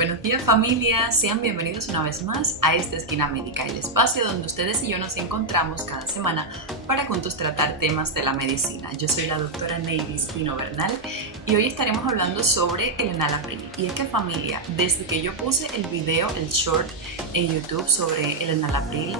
Buenos días familia, sean bienvenidos una vez más a esta Esquina Médica, el espacio donde ustedes y yo nos encontramos cada semana para juntos tratar temas de la medicina. Yo soy la doctora Neidy Espino Bernal y hoy estaremos hablando sobre el enalapril. Y es que familia, desde que yo puse el video, el short en YouTube sobre el enalapril,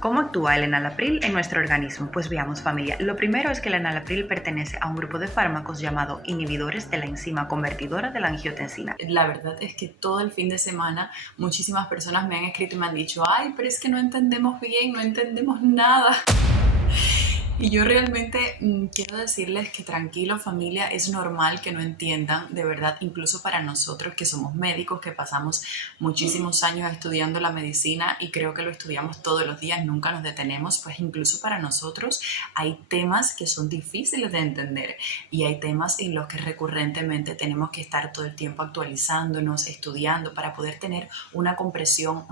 ¿cómo actúa el enalapril en nuestro organismo? Pues veamos familia. Lo primero es que el enalapril pertenece a un grupo de fármacos llamado inhibidores de la enzima convertidora de la angiotensina. La verdad es que todo el fin de semana muchísimas personas me han escrito y me han dicho ay, pero es que no entendemos bien, no entendemos nada. Y yo realmente quiero decirles que tranquilo familia, es normal que no entiendan, de verdad, incluso para nosotros que somos médicos, que pasamos muchísimos años estudiando la medicina y creo que lo estudiamos todos los días, nunca nos detenemos, pues incluso para nosotros hay temas que son difíciles de entender y hay temas en los que recurrentemente tenemos que estar todo el tiempo actualizándonos, estudiando para poder tener una comprensión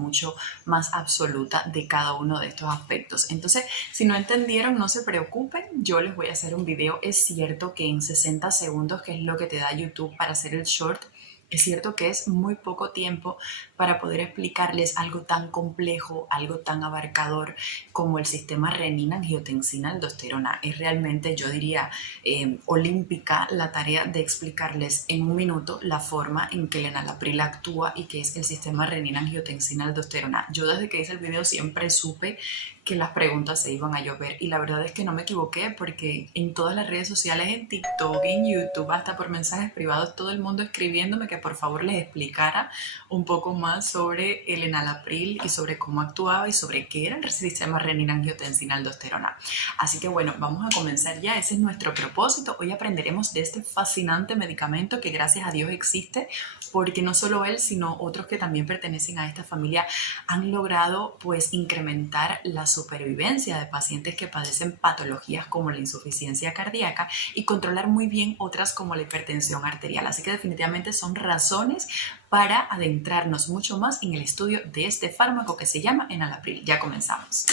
mucho más absoluta de cada uno de estos aspectos. Entonces, si no entendieron, no se preocupen, yo les voy a hacer un video. Es cierto que en 60 segundos, que es lo que te da YouTube para hacer el short, es cierto que es muy poco tiempo para poder explicarles algo tan complejo, algo tan abarcador como el sistema renina-angiotensina-aldosterona. Es realmente, yo diría, olímpica la tarea de explicarles en un minuto la forma en que el enalapril actúa y qué es el sistema renina-angiotensina-aldosterona. Yo desde que hice el video siempre supe que las preguntas se iban a llover y la verdad es que no me equivoqué porque en todas las redes sociales, en TikTok, en YouTube, hasta por mensajes privados, todo el mundo escribiéndome que por favor les explicara un poco más sobre el enalapril y sobre cómo actuaba y sobre qué era el sistema renina-angiotensina-aldosterona. Así que bueno, vamos a comenzar ya, ese es nuestro propósito. Hoy aprenderemos de este fascinante medicamento que gracias a Dios existe, porque no solo él, sino otros que también pertenecen a esta familia han logrado pues incrementar la supervivencia de pacientes que padecen patologías como la insuficiencia cardíaca y controlar muy bien otras como la hipertensión arterial. Así que definitivamente son razones para adentrarnos mucho más en el estudio de este fármaco que se llama enalapril. Ya comenzamos.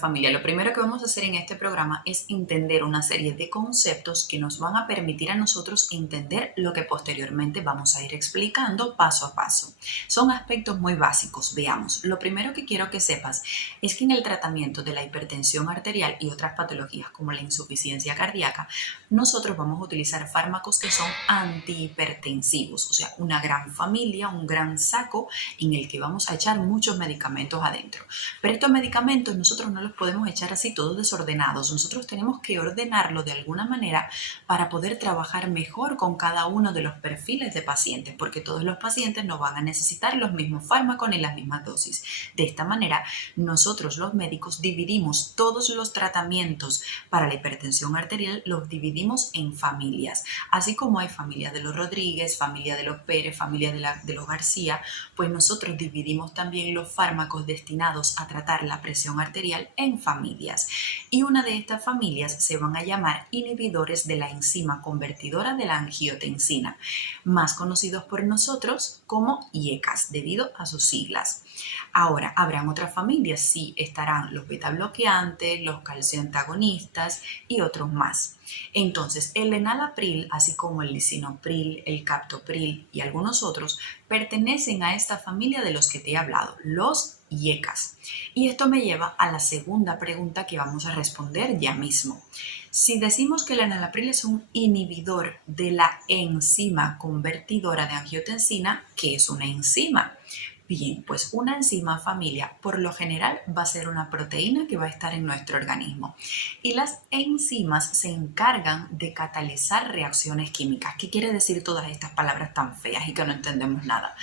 Familia, lo primero que vamos a hacer en este programa es entender una serie de conceptos que nos van a permitir a nosotros entender lo que posteriormente vamos a ir explicando paso a paso. Son aspectos muy básicos, veamos. Lo primero que quiero que sepas es que en el tratamiento de la hipertensión arterial y otras patologías como la insuficiencia cardíaca, nosotros vamos a utilizar fármacos que son antihipertensivos, o sea, una gran familia, un gran saco en el que vamos a echar muchos medicamentos adentro. Pero estos medicamentos nosotros no los podemos echar así todos desordenados. Nosotros tenemos que ordenarlo de alguna manera para poder trabajar mejor con cada uno de los perfiles de pacientes, porque todos los pacientes no van a necesitar los mismos fármacos ni las mismas dosis. De esta manera, nosotros los médicos dividimos todos los tratamientos para la hipertensión arterial, los dividimos en familias. Así como hay familia de los Rodríguez, familia de los Pérez, familia de los García, pues nosotros dividimos también los fármacos destinados a tratar la presión arterial en familias. Y una de estas familias se van a llamar inhibidores de la enzima convertidora de la angiotensina, más conocidos por nosotros como IECAS, debido a sus siglas. Ahora, habrán otras familias, sí, estarán los beta bloqueantes, los calcioantagonistas y otros más. Entonces, el enalapril, así como el lisinopril, el captopril y algunos otros, pertenecen a esta familia de los que te he hablado, los IECAS. Y esto me lleva a la segunda pregunta que vamos a responder ya mismo. Si decimos que el enalapril es un inhibidor de la enzima convertidora de angiotensina, ¿qué es una enzima? Bien, pues una enzima familia por lo general va a ser una proteína que va a estar en nuestro organismo y las enzimas se encargan de catalizar reacciones químicas. ¿Qué quiere decir todas estas palabras tan feas y que no entendemos nada?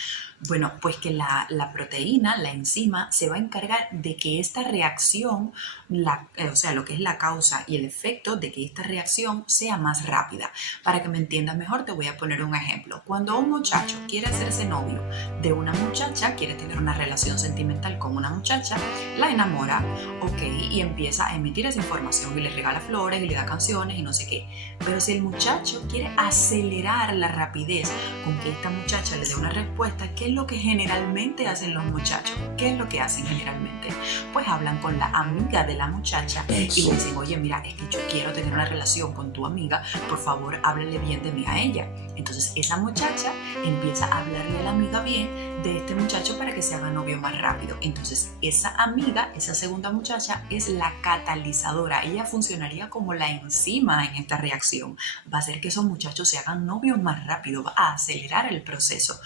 Bueno, pues que la proteína, la enzima, se va a encargar de que esta reacción, o sea, lo que es la causa y el efecto de que esta reacción sea más rápida. Para que me entiendas mejor, te voy a poner un ejemplo. Cuando un muchacho quiere hacerse novio de una muchacha, quiere tener una relación sentimental con una muchacha, la enamora, ok, y empieza a emitir esa información y le regala flores y le da canciones y no sé qué. Pero si el muchacho quiere acelerar la rapidez con que esta muchacha le dé una respuesta, ¿qué ¿qué es lo que generalmente hacen los muchachos? ¿Qué es lo que hacen generalmente? Pues hablan con la amiga de la muchacha y le dicen, oye, mira, es que yo quiero tener una relación con tu amiga, por favor, háblale bien de mí a ella. Entonces esa muchacha empieza a hablarle a la amiga bien de este muchacho para que se haga novio más rápido. Entonces esa amiga, esa segunda muchacha, es la catalizadora. Ella funcionaría como la enzima en esta reacción. Va a hacer que esos muchachos se hagan novios más rápido, va a acelerar el proceso.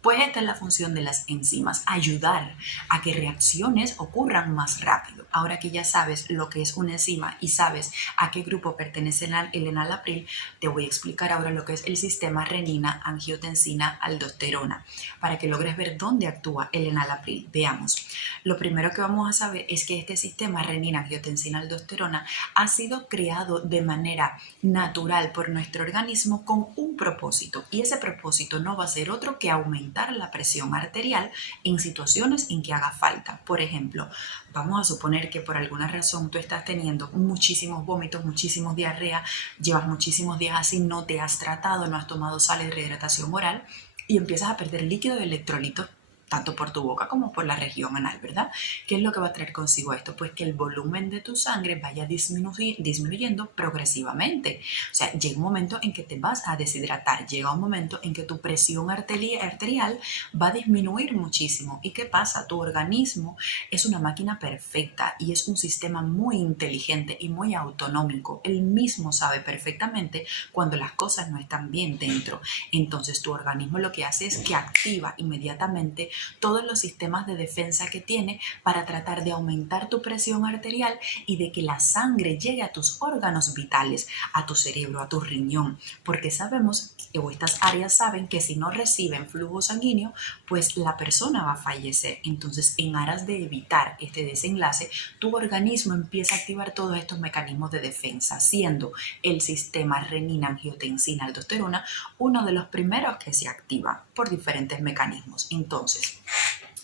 Pues esta es la función de las enzimas, ayudar a que reacciones ocurran más rápido. Ahora que ya sabes lo que es una enzima y sabes a qué grupo pertenece el enalapril, te voy a explicar ahora lo que es el sistema renina, angiotensina, aldosterona, para que logres ver dónde actúa el enalapril. Veamos. Lo primero que vamos a saber es que este sistema renina, angiotensina, aldosterona ha sido creado de manera natural por nuestro organismo con un propósito, y ese propósito no va a ser otro que aumentar la presión arterial en situaciones en que haga falta. Por ejemplo, vamos a suponer que por alguna razón tú estás teniendo muchísimos vómitos, muchísimos diarrea, llevas muchísimos días así, no te has tratado, no has tomado sal y rehidratación oral y empiezas a perder líquido y electrolitos tanto por tu boca como por la región anal, ¿verdad? ¿Qué es lo que va a traer consigo esto? Pues que el volumen de tu sangre vaya disminuyendo progresivamente. O sea, llega un momento en que te vas a deshidratar, llega un momento en que tu presión arterial va a disminuir muchísimo. ¿Y qué pasa? Tu organismo es una máquina perfecta y es un sistema muy inteligente y muy autonómico. Él mismo sabe perfectamente cuando las cosas no están bien dentro. Entonces, tu organismo lo que hace es que activa inmediatamente todos los sistemas de defensa que tiene para tratar de aumentar tu presión arterial y de que la sangre llegue a tus órganos vitales, a tu cerebro, a tu riñón, porque sabemos, o estas áreas saben, que si no reciben flujo sanguíneo, pues la persona va a fallecer. Entonces, en aras de evitar este desenlace, tu organismo empieza a activar todos estos mecanismos de defensa, siendo el sistema renina, angiotensina, aldosterona uno de los primeros que se activa por diferentes mecanismos. Entonces,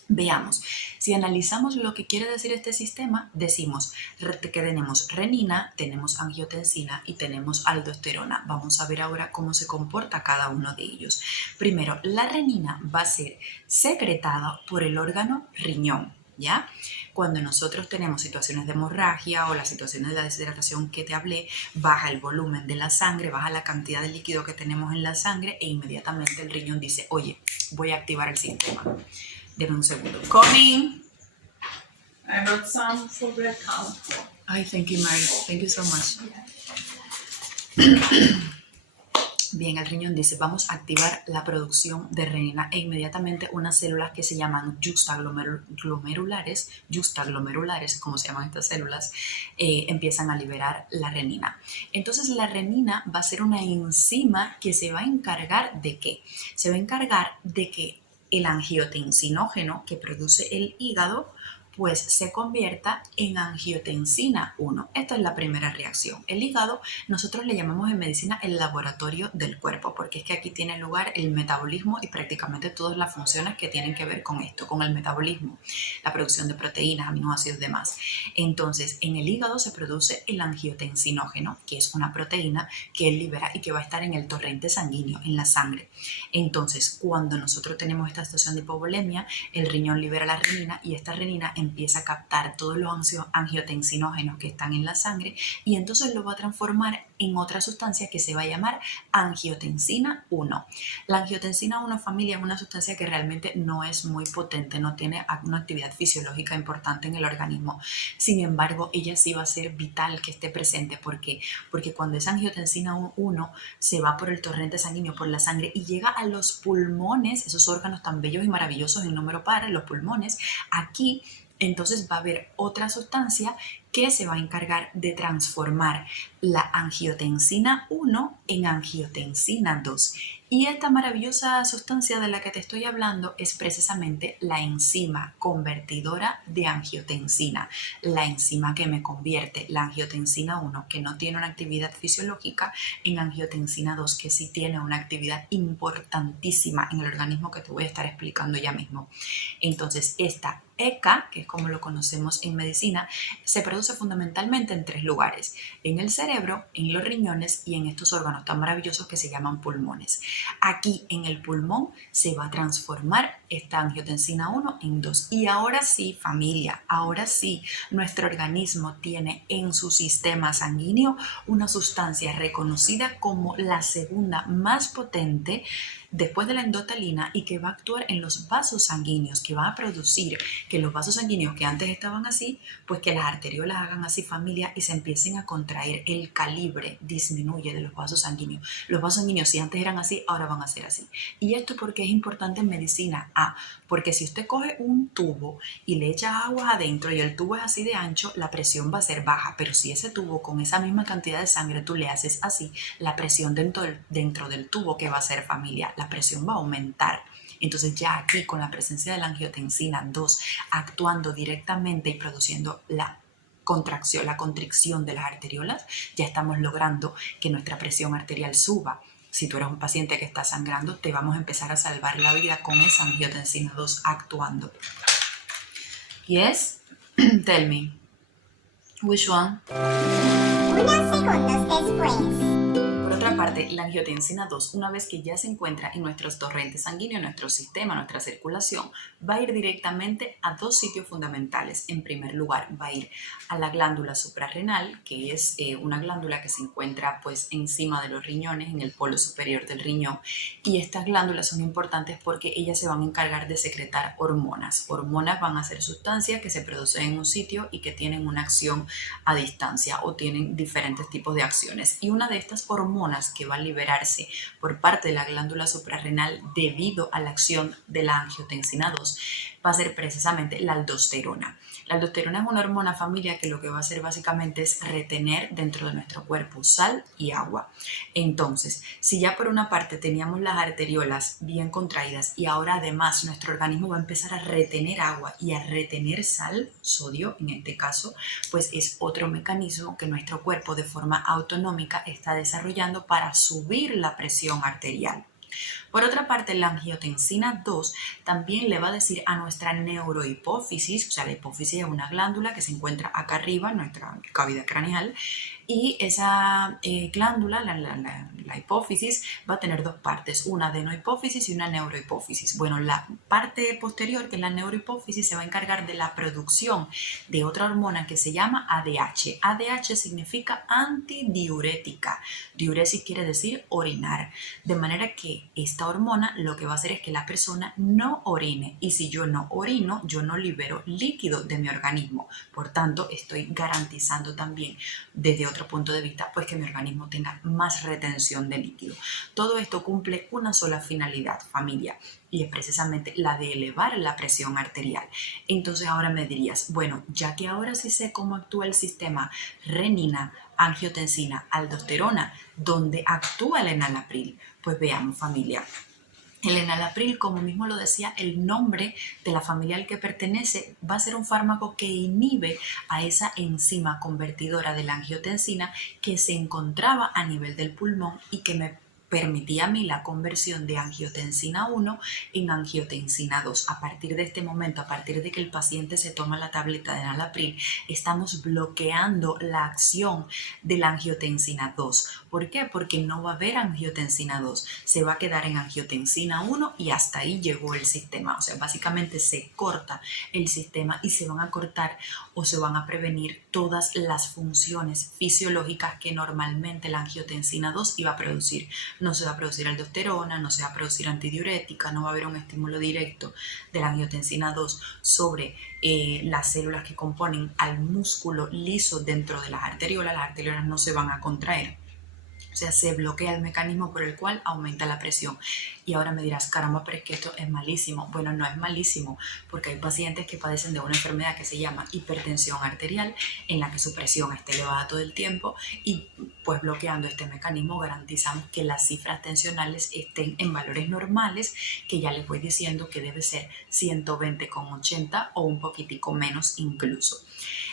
veamos, si analizamos lo que quiere decir este sistema, decimos que tenemos renina, tenemos angiotensina y tenemos aldosterona. Vamos a ver ahora cómo se comporta cada uno de ellos. Primero, la renina va a ser secretada por el órgano riñón, ¿ya? Cuando nosotros tenemos situaciones de hemorragia o las situaciones de la deshidratación que te hablé, baja el volumen de la sangre, baja la cantidad de líquido que tenemos en la sangre e inmediatamente el riñón dice, oye, voy a activar el sistema. Deme un segundo. Coming. I got some for bread count. Ay, thank you, Mary. Thank you so much. Bien, el riñón dice, vamos a activar la producción de renina e inmediatamente unas células que se llaman juxtaglomerulares, como se llaman estas células, empiezan a liberar la renina. Entonces, la renina va a ser una enzima que se va a encargar ¿de qué? Se va a encargar de que el angiotensinógeno que produce el hígado pues se convierta en angiotensina 1. Esta es la primera reacción. El hígado, nosotros le llamamos en medicina el laboratorio del cuerpo, porque es que aquí tiene lugar el metabolismo y prácticamente todas las funciones que tienen que ver con esto, con el metabolismo, la producción de proteínas, aminoácidos y demás. Entonces, en el hígado se produce el angiotensinógeno, que es una proteína que él libera y que va a estar en el torrente sanguíneo, en la sangre. Entonces, cuando nosotros tenemos esta situación de hipovolemia, el riñón libera la renina y esta renina empieza a captar todos los angiotensinógenos que están en la sangre y entonces lo va a transformar en otra sustancia que se va a llamar angiotensina 1. La angiotensina 1, familia, es una sustancia que realmente no es muy potente, no tiene una actividad fisiológica importante en el organismo. Sin embargo, ella sí va a ser vital que esté presente. ¿Por qué? Porque cuando esa angiotensina 1 se va por el torrente sanguíneo, por la sangre y llega a los pulmones, esos órganos tan bellos y maravillosos en número par, los pulmones, aquí entonces va a haber otra sustancia que se va a encargar de transformar la angiotensina 1 en angiotensina 2. Y esta maravillosa sustancia de la que te estoy hablando es precisamente la enzima convertidora de angiotensina, la enzima que me convierte la angiotensina 1, que no tiene una actividad fisiológica, en angiotensina 2, que sí tiene una actividad importantísima en el organismo que te voy a estar explicando ya mismo. Entonces, esta ECA, que es como lo conocemos en medicina, se produce fundamentalmente en 3 lugares: en el cerebro, en los riñones y en estos órganos tan maravillosos que se llaman pulmones. Aquí en el pulmón se va a transformar esta angiotensina 1 en 2. Y ahora sí, familia, ahora sí, nuestro organismo tiene en su sistema sanguíneo una sustancia reconocida como la segunda más potente después de la endotelina y que va a actuar en los vasos sanguíneos, que va a producir que los vasos sanguíneos que antes estaban así, pues que las arteriolas hagan así, familia, y se empiecen a contraer. El calibre disminuye de los vasos sanguíneos. Los vasos sanguíneos, si antes eran así, ahora van a ser así. ¿Y esto por qué es importante en medicina? Porque si usted coge un tubo y le echa agua adentro y el tubo es así de ancho, la presión va a ser baja. Pero si ese tubo con esa misma cantidad de sangre tú le haces así, la presión dentro del tubo, ¿qué va a ser, familia? La presión va a aumentar. Entonces ya aquí con la presencia de la angiotensina 2 actuando directamente y produciendo la constricción de las arteriolas, ya estamos logrando que nuestra presión arterial suba. Si tú eres un paciente que está sangrando, te vamos a empezar a salvar la vida con esa angiotensina 2 actuando. Yes? Tell me. Which one? Unos segundos después. Por otra parte, la angiotensina 2, una vez que ya se encuentra en nuestros torrentes sanguíneos, en nuestro sistema, nuestra circulación, va a ir directamente a dos sitios fundamentales. En primer lugar, va a ir a la glándula suprarrenal, que es una glándula que se encuentra pues encima de los riñones, en el polo superior del riñón. Y estas glándulas son importantes porque ellas se van a encargar de secretar hormonas. Hormonas van a ser sustancias que se producen en un sitio y que tienen una acción a distancia o tienen diferentes tipos de acciones. Y una de estas hormonas que va a liberarse por parte de la glándula suprarrenal debido a la acción de la angiotensina 2 va a ser precisamente la aldosterona. La aldosterona es una hormona, familia, que lo que va a hacer básicamente es retener dentro de nuestro cuerpo sal y agua. Entonces, si ya por una parte teníamos las arteriolas bien contraídas y ahora además nuestro organismo va a empezar a retener agua y a retener sal, sodio en este caso, pues es otro mecanismo que nuestro cuerpo de forma autonómica está desarrollando para subir la presión arterial. Por otra parte, la angiotensina 2 también le va a decir a nuestra neurohipófisis, o sea, la hipófisis es una glándula que se encuentra acá arriba en nuestra cavidad craneal, y esa glándula, la hipófisis, va a tener dos partes, una adenohipófisis y una neurohipófisis. Bueno, la parte posterior, que es la neurohipófisis, se va a encargar de la producción de otra hormona que se llama ADH. ADH significa antidiurética. Diuresis quiere decir orinar. De manera que esta hormona lo que va a hacer es que la persona no orine. Y si yo no orino, yo no libero líquido de mi organismo. Por tanto, estoy garantizando también desde otro punto de vista, pues que mi organismo tenga más retención de líquido. Todo esto cumple una sola finalidad, familia, y es precisamente la de elevar la presión arterial. Entonces ahora me dirías, bueno, ya que ahora sí sé cómo actúa el sistema renina, angiotensina, aldosterona, donde actúa el enalapril, pues veamos, familia. El enalapril, como mismo lo decía, el nombre de la familia al que pertenece va a ser un fármaco que inhibe a esa enzima convertidora de la angiotensina que se encontraba a nivel del pulmón y que me permitía a mí la conversión de angiotensina 1 en angiotensina 2. A partir de este momento, a partir de que el paciente se toma la tableta de enalapril, estamos bloqueando la acción de la angiotensina 2. ¿Por qué? Porque no va a haber angiotensina 2, se va a quedar en angiotensina 1 y hasta ahí llegó el sistema. O sea, básicamente se corta el sistema y se van a cortar o se van a prevenir todas las funciones fisiológicas que normalmente la angiotensina 2 iba a producir. No se va a producir aldosterona, no se va a producir antidiurética, no va a haber un estímulo directo de la angiotensina 2 sobre las células que componen al músculo liso dentro de las arteriolas no se van a contraer. O sea, se bloquea el mecanismo por el cual aumenta la presión. Y ahora me dirás, caramba, pero es que esto es malísimo. Bueno, no es malísimo, porque hay pacientes que padecen de una enfermedad que se llama hipertensión arterial, en la que su presión está elevada todo el tiempo, y pues bloqueando este mecanismo garantizamos que las cifras tensionales estén en valores normales, que ya les voy diciendo que debe ser 120,80 o un poquitico menos incluso.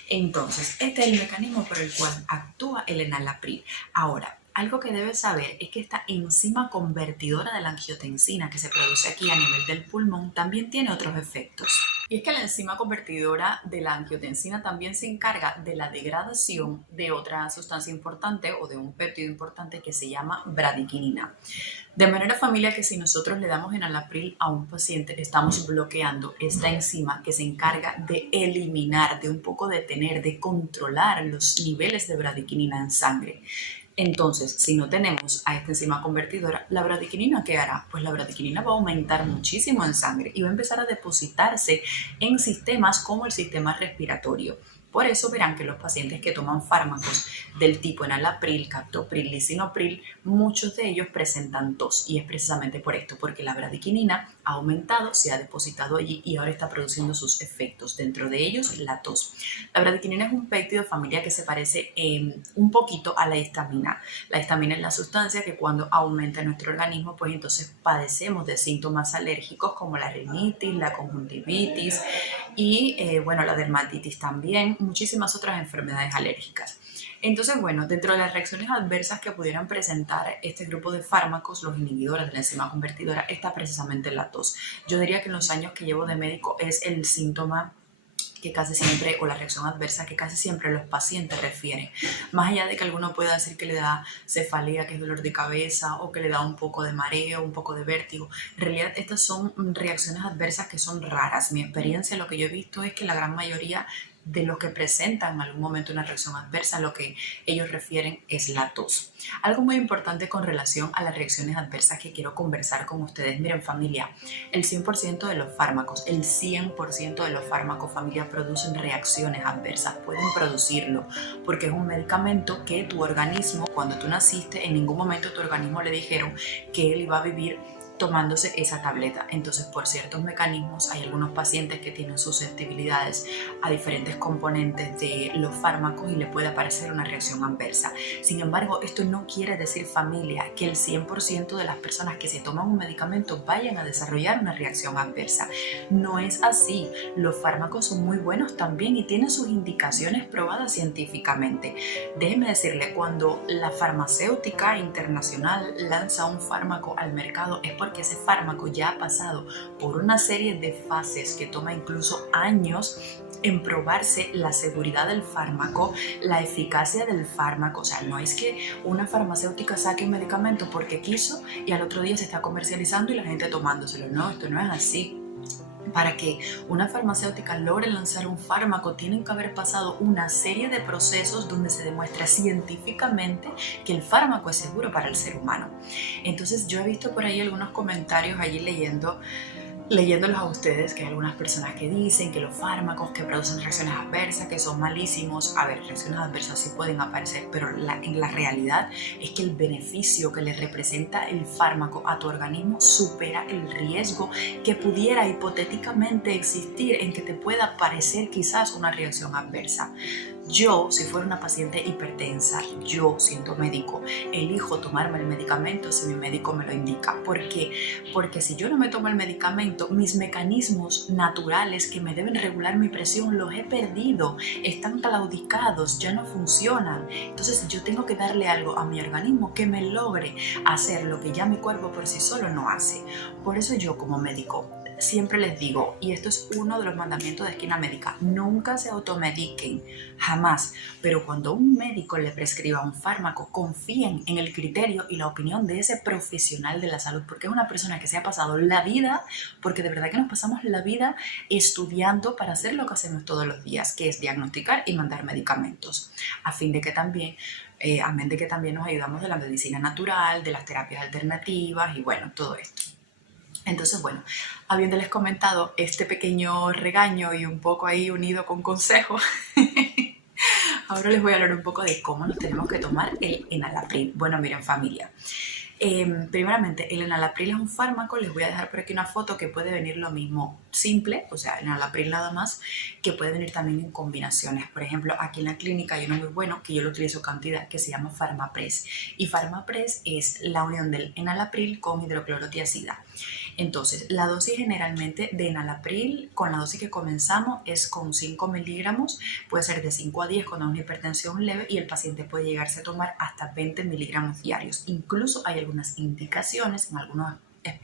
Entonces, este es el mecanismo por el cual actúa el enalapril. Ahora, Algo que debes saber es que esta enzima convertidora de la angiotensina que se produce aquí a nivel del pulmón también tiene otros efectos. Y es que la enzima convertidora de la angiotensina también se encarga de la degradación de otra sustancia importante o de un péptido importante que se llama bradiquinina. De manera familiar que si nosotros le damos enalapril a un paciente, estamos bloqueando esta enzima que se encarga de eliminar, de un poco detener, de controlar los niveles de bradiquinina en sangre. Entonces, si no tenemos a esta enzima convertidora, la bradiquinina, ¿qué hará? Pues la bradiquinina va a aumentar muchísimo en sangre y va a empezar a depositarse en sistemas como el sistema respiratorio. Por eso verán que los pacientes que toman fármacos del tipo enalapril, captopril, lisinopril, muchos de ellos presentan tos y es precisamente por esto, porque la bradiquinina ha aumentado, se ha depositado allí y ahora está produciendo sus efectos, dentro de ellos la tos. La bradiquinina es un péptido familiar que se parece un poquito a la histamina. La histamina es la sustancia que cuando aumenta en nuestro organismo, pues entonces padecemos de síntomas alérgicos como la rinitis, la conjuntivitis y la dermatitis también, muchísimas otras enfermedades alérgicas. Entonces, bueno, dentro de las reacciones adversas que pudieran presentar este grupo de fármacos, los inhibidores de la enzima convertidora, está precisamente la tos. Yo diría que en los años que llevo de médico es el síntoma que casi siempre, o la reacción adversa que casi siempre los pacientes refieren. Más allá de que alguno pueda decir que le da cefalea, que es dolor de cabeza, o que le da un poco de mareo, un poco de vértigo, en realidad estas son reacciones adversas que son raras. Mi experiencia, lo que yo he visto es que la gran mayoría de los que presentan en algún momento una reacción adversa, lo que ellos refieren es la tos. Algo muy importante con relación a las reacciones adversas que quiero conversar con ustedes. Miren, familia, el 100% de los fármacos, el 100% de los fármacos, familia, producen reacciones adversas, pueden producirlo, porque es un medicamento que tu organismo, cuando tú naciste, en ningún momento tu organismo le dijeron que él iba a vivir tomándose esa tableta. Entonces, por ciertos mecanismos, hay algunos pacientes que tienen susceptibilidades a diferentes componentes de los fármacos y le puede aparecer una reacción adversa. Sin embargo, esto no quiere decir, familia, que el 100% de las personas que se toman un medicamento vayan a desarrollar una reacción adversa. No es así. Los fármacos son muy buenos también y tienen sus indicaciones probadas científicamente. Déjenme decirle, cuando la farmacéutica internacional lanza un fármaco al mercado es porque ese fármaco ya ha pasado por una serie de fases que toma incluso años en probarse la seguridad del fármaco, la eficacia del fármaco. O sea, no es que una farmacéutica saque un medicamento porque quiso y al otro día se está comercializando y la gente tomándoselo. No, esto no es así. Para que una farmacéutica logre lanzar un fármaco, tienen que haber pasado una serie de procesos donde se demuestra científicamente que el fármaco es seguro para el ser humano. Entonces, yo he visto por ahí algunos comentarios allí leyéndolos a ustedes, que hay algunas personas que dicen que los fármacos que producen reacciones adversas, que son malísimos. A ver, reacciones adversas sí pueden aparecer, pero en la realidad es que el beneficio que le representa el fármaco a tu organismo supera el riesgo que pudiera hipotéticamente existir en que te pueda aparecer quizás una reacción adversa. Yo, si fuera una paciente hipertensa, yo, siendo médico, elijo tomarme el medicamento si mi médico me lo indica. ¿Por qué? Porque si yo no me tomo el medicamento, mis mecanismos naturales que me deben regular mi presión los he perdido, están claudicados, ya no funcionan. Entonces yo tengo que darle algo a mi organismo que me logre hacer lo que ya mi cuerpo por sí solo no hace. Por eso yo, como médico, siempre les digo, y esto es uno de los mandamientos de Esquina Médica, nunca se automediquen, jamás. Pero cuando un médico le prescriba un fármaco, confíen en el criterio y la opinión de ese profesional de la salud, porque es una persona que se ha pasado la vida, porque de verdad que nos pasamos la vida estudiando para hacer lo que hacemos todos los días, que es diagnosticar y mandar medicamentos, a fin de que también amén de que también nos ayudamos de la medicina natural, de las terapias alternativas y bueno, todo esto. Entonces, bueno, habiéndoles comentado este pequeño regaño y un poco ahí unido con consejos, ahora les voy a hablar un poco de cómo nos tenemos que tomar el enalapril. Bueno, miren, familia. Primeramente, el enalapril es un fármaco. Les voy a dejar por aquí una foto que puede venir lo mismo simple, o sea, el enalapril nada más, que puede venir también en combinaciones. Por ejemplo, aquí en la clínica hay uno muy bueno que yo lo utilizo cantidad, que se llama Pharmapress. Y Pharmapress es la unión del enalapril con hidroclorotiazida. Entonces, la dosis generalmente de enalapril, con la dosis que comenzamos, es con 5 miligramos, puede ser de 5 a 10 cuando es una hipertensión leve, y el paciente puede llegarse a tomar hasta 20 miligramos diarios. Incluso hay algunas indicaciones en algunos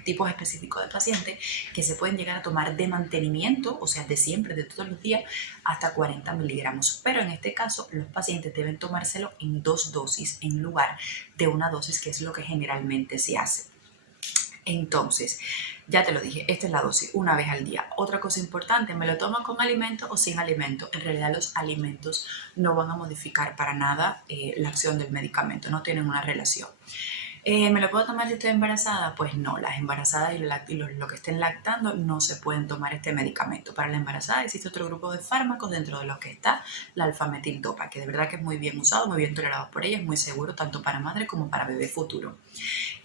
tipos específicos de pacientes que se pueden llegar a tomar de mantenimiento, o sea, de siempre, de todos los días, hasta 40 miligramos. Pero en este caso, los pacientes deben tomárselo en 2 dosis en lugar de una dosis, que es lo que generalmente se hace. Entonces, ya te lo dije, esta es la dosis, una vez al día. Otra cosa importante, ¿me lo toman con alimento o sin alimento? En realidad los alimentos no van a modificar para nada la acción del medicamento, no tienen una relación. ¿Me lo puedo tomar si estoy embarazada? Pues no, las embarazadas y los que estén lactando no se pueden tomar este medicamento. Para la embarazada existe otro grupo de fármacos, dentro de los que está la alfametildopa, que de verdad que es muy bien usado, muy bien tolerado por ella, es muy seguro tanto para madre como para bebé futuro.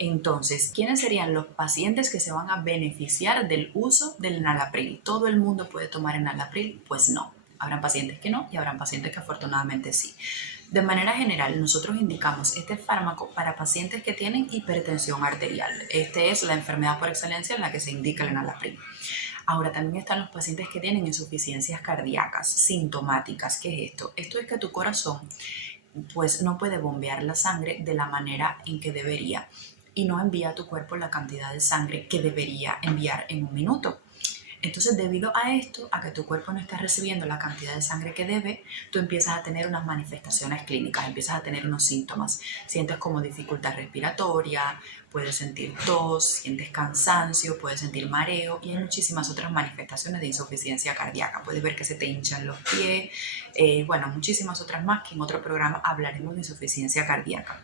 Entonces, ¿quiénes serían los pacientes que se van a beneficiar del uso del enalapril? ¿Todo el mundo puede tomar enalapril? Pues no. Habrán pacientes que no y habrán pacientes que afortunadamente sí. De manera general, nosotros indicamos este fármaco para pacientes que tienen hipertensión arterial. Esta es la enfermedad por excelencia en la que se indica el enalapril. Ahora, también están los pacientes que tienen insuficiencias cardíacas sintomáticas. ¿Qué es esto? Esto es que tu corazón pues no puede bombear la sangre de la manera en que debería y no envía a tu cuerpo la cantidad de sangre que debería enviar en un minuto. Entonces, debido a esto, a que tu cuerpo no está recibiendo la cantidad de sangre que debe, tú empiezas a tener unas manifestaciones clínicas, empiezas a tener unos síntomas. Sientes como dificultad respiratoria, puedes sentir tos, sientes cansancio, puedes sentir mareo y hay muchísimas otras manifestaciones de insuficiencia cardíaca. Puedes ver que se te hinchan los pies, muchísimas otras más que en otro programa hablaremos de insuficiencia cardíaca.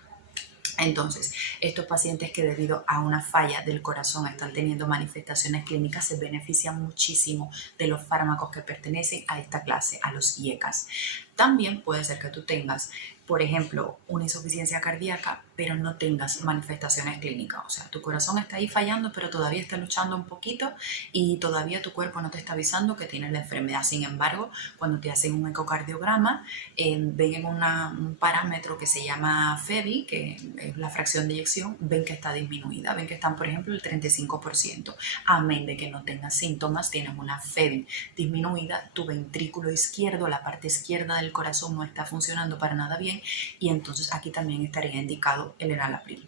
Entonces, estos pacientes que debido a una falla del corazón están teniendo manifestaciones clínicas se benefician muchísimo de los fármacos que pertenecen a esta clase, a los IECAs. También puede ser que tú tengas, por ejemplo, una insuficiencia cardíaca, pero no tengas manifestaciones clínicas. O sea, tu corazón está ahí fallando, pero todavía está luchando un poquito y todavía tu cuerpo no te está avisando que tienes la enfermedad. Sin embargo, cuando te hacen un ecocardiograma, ven en un parámetro que se llama FEBI, que es la fracción de eyección, ven que está disminuida. Ven que están, por ejemplo, el 35%. Amén de que no tengas síntomas, tienes una FEBI disminuida, tu ventrículo izquierdo, la parte izquierda del corazón no está funcionando para nada bien y entonces aquí también estaría indicado el enalapril.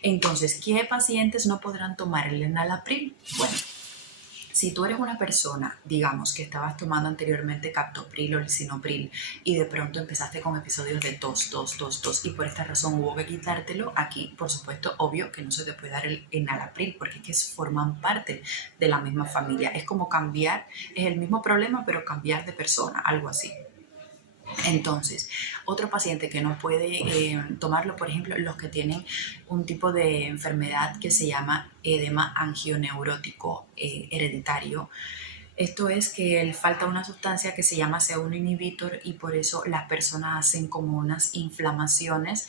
Entonces, ¿qué pacientes no podrán tomar el enalapril? Bueno, si tú eres una persona, digamos, que estabas tomando anteriormente captopril o lisinopril y de pronto empezaste con episodios de tos y por esta razón hubo que quitártelo, aquí, por supuesto, obvio que no se te puede dar el enalapril porque es que forman parte de la misma familia. Es como cambiar, es el mismo problema, pero cambiar de persona, algo así. Entonces, otro paciente que no puede tomarlo, por ejemplo, los que tienen un tipo de enfermedad que se llama edema angioneurótico hereditario. Esto es que le falta una sustancia que se llama C1 inhibitor y por eso las personas hacen como unas inflamaciones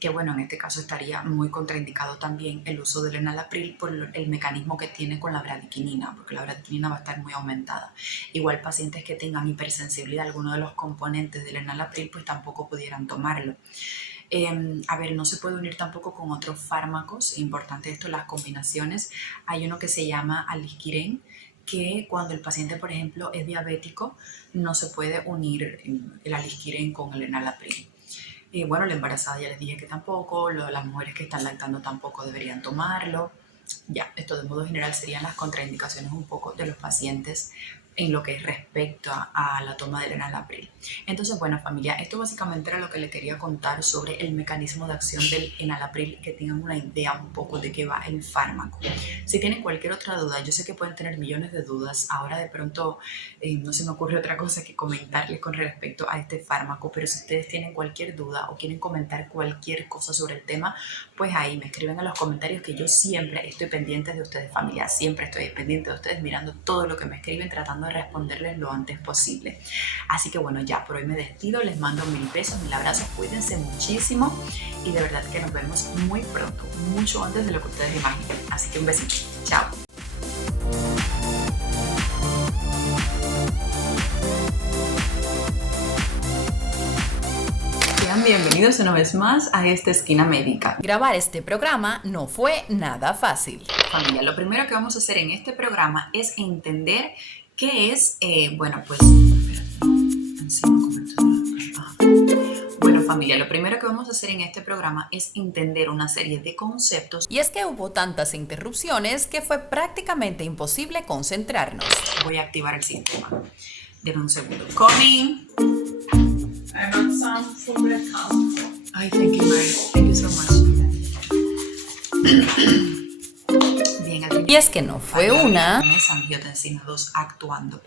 que bueno, en este caso estaría muy contraindicado también el uso del enalapril por el mecanismo que tiene con la bradiquinina, porque la bradiquinina va a estar muy aumentada. Igual pacientes que tengan hipersensibilidad a alguno de los componentes del enalapril, pues tampoco pudieran tomarlo. No se puede unir tampoco con otros fármacos, importante esto, las combinaciones. Hay uno que se llama alisquiren, que cuando el paciente, por ejemplo, es diabético, no se puede unir el alisquiren con el enalapril. La embarazada ya les dije que tampoco, las mujeres que están lactando tampoco deberían tomarlo. Ya, esto de modo general serían las contraindicaciones un poco de los pacientes en lo que respecta a la toma del enalapril. Entonces, bueno, familia, esto básicamente era lo que le quería contar sobre el mecanismo de acción del enalapril, que tengan una idea un poco de qué va el fármaco. Si tienen cualquier otra duda, yo sé que pueden tener millones de dudas, ahora de pronto no se me ocurre otra cosa que comentarles con respecto a este fármaco, pero si ustedes tienen cualquier duda o quieren comentar cualquier cosa sobre el tema, pues ahí me escriben en los comentarios, que yo siempre estoy pendiente de ustedes, familia, siempre estoy pendiente de ustedes, mirando todo lo que me escriben, tratando de responderles lo antes posible. Así que bueno, ya por hoy me despido, les mando 1000 besos, 1000 abrazos, cuídense muchísimo y de verdad que nos vemos muy pronto, mucho antes de lo que ustedes imaginen. Así que un besito, chao. Bienvenidos una vez más a esta esquina médica. Grabar este programa no fue nada fácil. Familia, lo primero que vamos a hacer en este programa es entender qué es, Bueno, familia, lo primero que vamos a hacer en este programa es entender una serie de conceptos. Y es que hubo tantas interrupciones que fue prácticamente imposible concentrarnos. Voy a activar el sistema. Denme un segundo. Coming. I got some for bread count. Ay, thank you, Mary. Thank you so much. Bien, aquí. Y es que no fue una, Mesa angiotensina 2 actuando.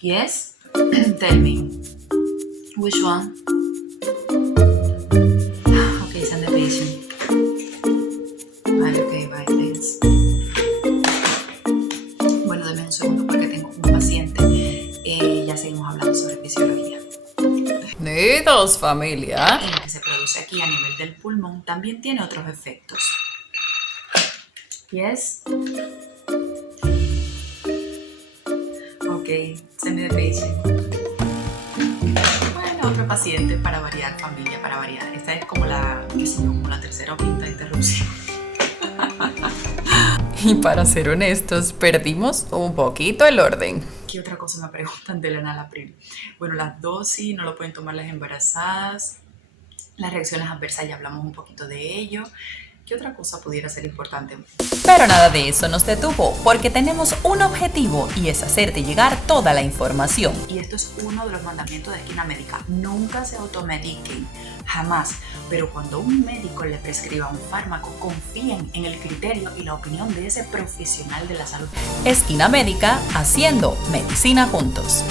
Yes. Tell me. Which one? Okay, send the patient. Vale, okay, bye, thanks. Bueno, dame un segundo porque tengo un paciente. Ya seguimos hablando sobre fisiología. Nidos, familia. Y lo que se produce aquí a nivel del pulmón también tiene otros efectos. Yes. Okay, send me the patient. Bueno, otro paciente para variar, familia, para variar. Esta es como como la tercera o quinta interrupción. Y para ser honestos, perdimos un poquito el orden. ¿Qué otra cosa me preguntan del enalapril? Bueno, las dosis no lo pueden tomar las embarazadas. Las reacciones adversas ya hablamos un poquito de ello. ¿Qué otra cosa pudiera ser importante? Pero nada de eso nos detuvo, porque tenemos un objetivo y es hacerte llegar toda la información. Y esto es uno de los mandamientos de esquina médica. Nunca se automediquen, jamás. Pero cuando un médico le prescriba un fármaco, confíen en el criterio y la opinión de ese profesional de la salud. Esquina Médica, haciendo medicina juntos.